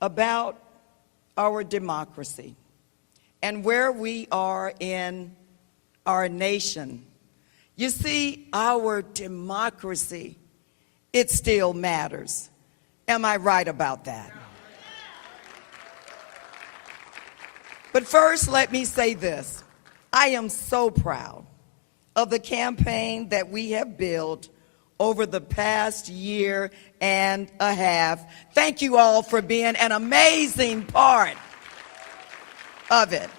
about our democracy and where we are in our nation. You see, our democracy, it still matters. Am I right about that? But first, let me say this. I am so proud of the campaign that we have built over the past year and a half. Thank you all for being an amazing part of it.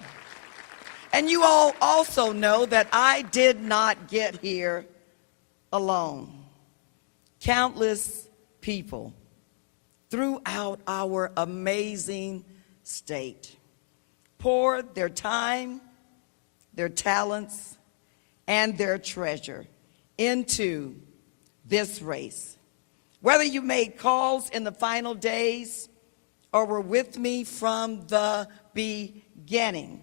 And you all also know that I did not get here alone. Countless people throughout our amazing state poured their time, their talents, and their treasure into this race. Whether you made calls in the final days or were with me from the beginning,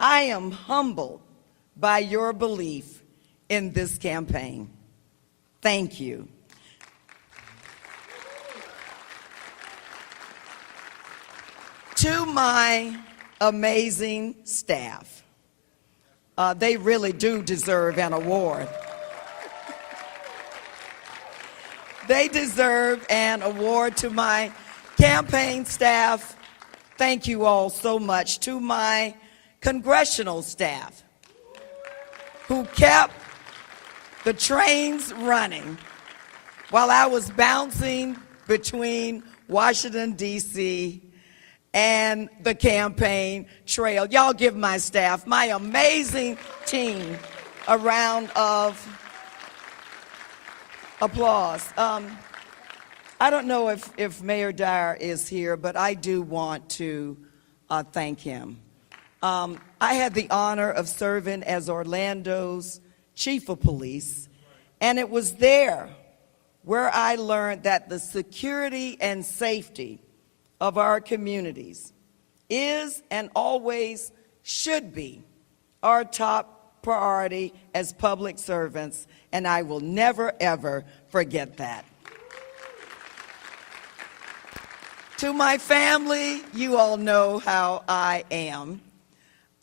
I am humbled by your belief in this campaign. Thank you. To my amazing staff, they really do deserve an award. They deserve an award. To my campaign staff, thank you all so much. To my congressional staff, who kept the trains running while I was bouncing between Washington, D.C. and the campaign trail. Y'all give my staff, my amazing team, a round of applause. I don't know if Mayor Dyer is here, but I do want to thank him. I had the honor of serving as Orlando's chief of police, and it was there where I learned that the security and safety of our communities is and always should be our top priority as public servants, and I will never, ever forget that. To my family, you all know how I am.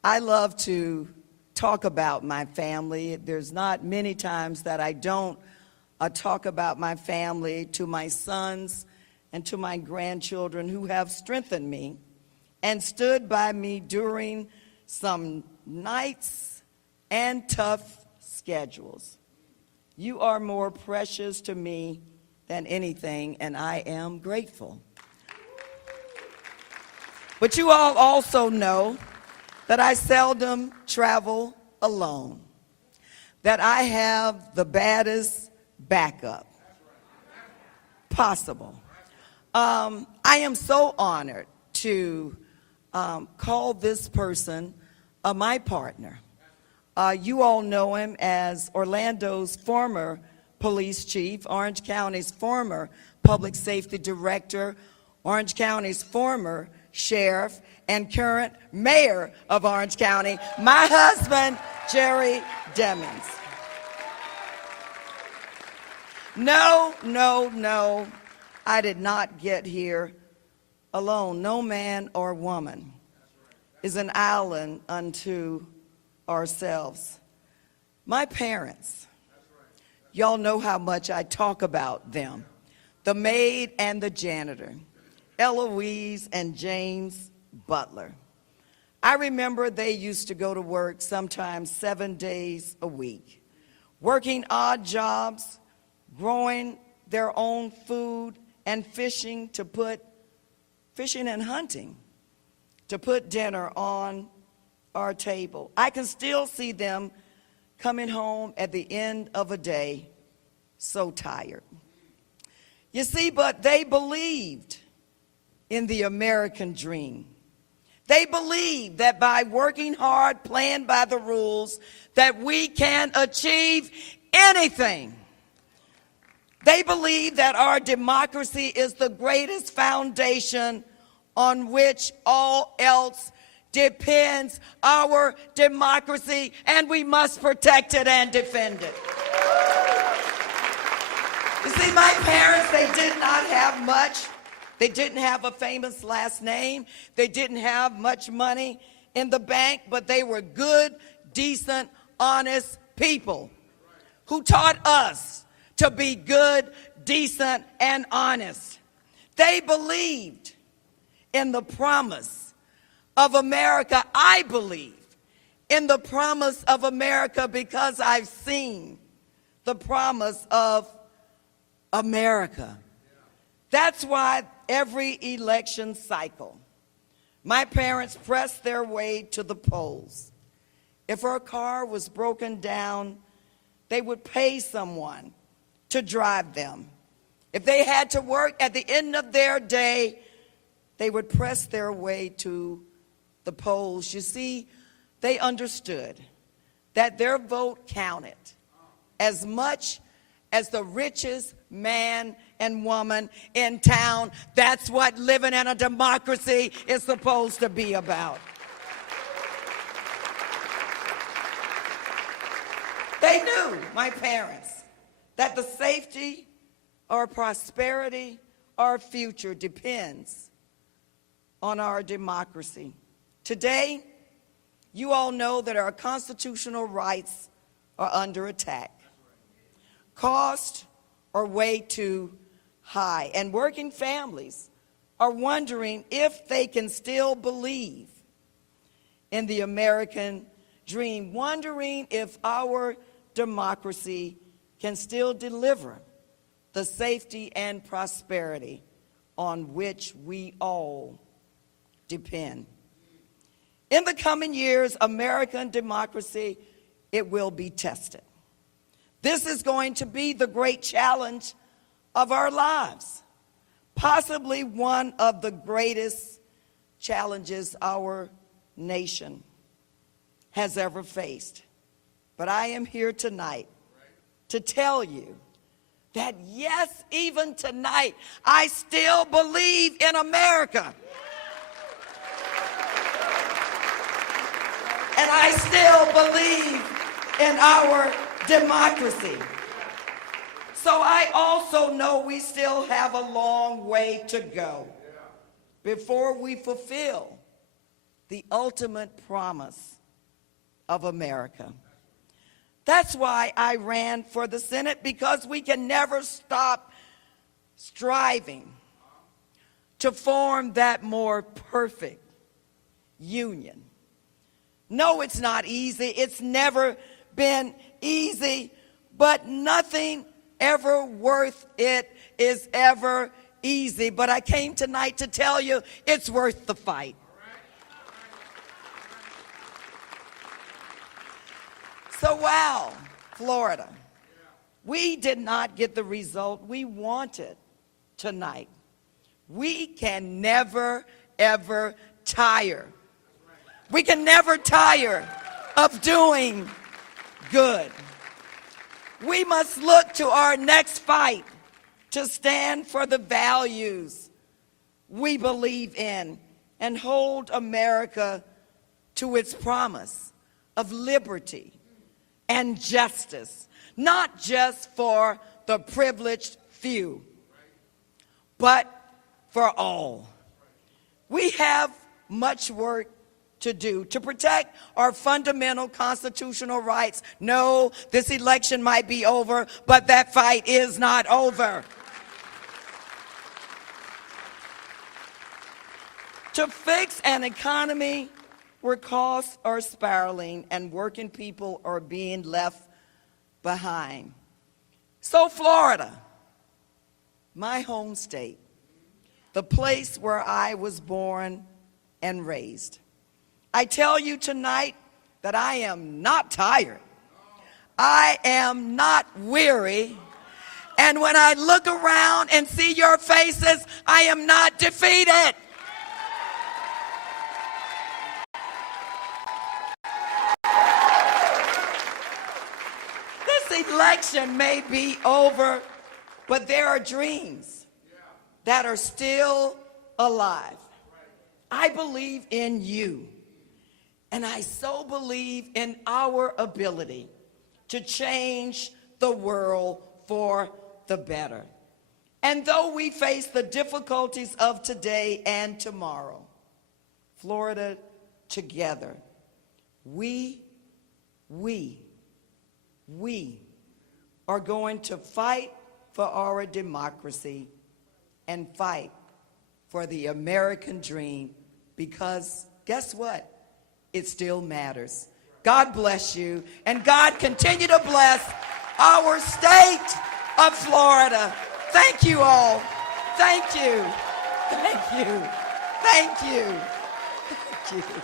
I love to talk about my family. There's not many times that I don't talk about my family. To my sons and to my grandchildren who have strengthened me and stood by me during some nights and tough schedules. You are more precious to me than anything, and I am grateful. But you all also know that I seldom travel alone, that I have the baddest backup possible. I am so honored to call this person my partner. You all know him as Orlando's former police chief, Orange County's former public safety director, Orange County's former sheriff, and current mayor of Orange County, my husband, Jerry Demings. No, no, no, I did not get here alone. No man or woman is an island unto ourselves. My parents, y'all know how much I talk about them. The maid and the janitor, Eloise and James Butler. I remember they used to go to work sometimes 7 days a week, working odd jobs, growing their own food, and fishing and hunting to put dinner on our table. I can still see them coming home at the end of a day so tired. You see, but they believed in the American dream. They believed that by working hard, playing by the rules, that we can achieve anything. They believe that our democracy is the greatest foundation on which all else depends. Our democracy, and we must protect it and defend it. You see, my parents, they did not have much, They didn't have a famous last name. They didn't have much money in the bank, but they were good, decent, honest people who taught us to be good, decent, and honest. They believed in the promise of America. I believe in the promise of America because I've seen the promise of America. That's why every election cycle, my parents pressed their way to the polls. If her car was broken down, they would pay someone to drive them. If they had to work at the end of their day, they would press their way to the polls. You see, they understood that their vote counted as much as the richest man and woman in town. That's what living in a democracy is supposed to be about. They knew, my parents, that the safety or prosperity or future depends on our democracy. Today, you all know that our constitutional rights are under attack. Costs are way too high, and working families are wondering if they can still believe in the American dream, wondering if our democracy can still deliver the safety and prosperity on which we all depend. In the coming years, American democracy, it will be tested. This is going to be the great challenge of our lives, possibly one of the greatest challenges our nation has ever faced. But I am here tonight to tell you that yes, even tonight, I still believe in America. And I still believe in our democracy. So I also know we still have a long way to go before we fulfill the ultimate promise of America. That's why I ran for the Senate, because we can never stop striving to form that more perfect union. No, it's not easy. It's never been easy, but nothing ever worth it is ever easy. But I came tonight to tell you it's worth the fight. So wow, Florida, we did not get the result we wanted tonight. We can never, ever tire. We can never tire of doing good. We must look to our next fight to stand for the values we believe in and hold America to its promise of liberty and justice, not just for the privileged few, but for all. We have much work to do to protect our fundamental constitutional rights. No, this election might be over, but that fight is not over. To fix an economy where costs are spiraling and working people are being left behind. So Florida, my home state, the place where I was born and raised, I tell you tonight that I am not tired. I am not weary. And when I look around and see your faces, I am not defeated. This election may be over, but there are dreams that are still alive. I believe in you. And I so believe in our ability to change the world for the better. And though we face the difficulties of today and tomorrow, Florida together, we are going to fight for our democracy and fight for the American dream, because guess what? It still matters. God bless you, and God continue to bless our state of Florida. Thank you all. Thank you. Thank you. Thank you. Thank you.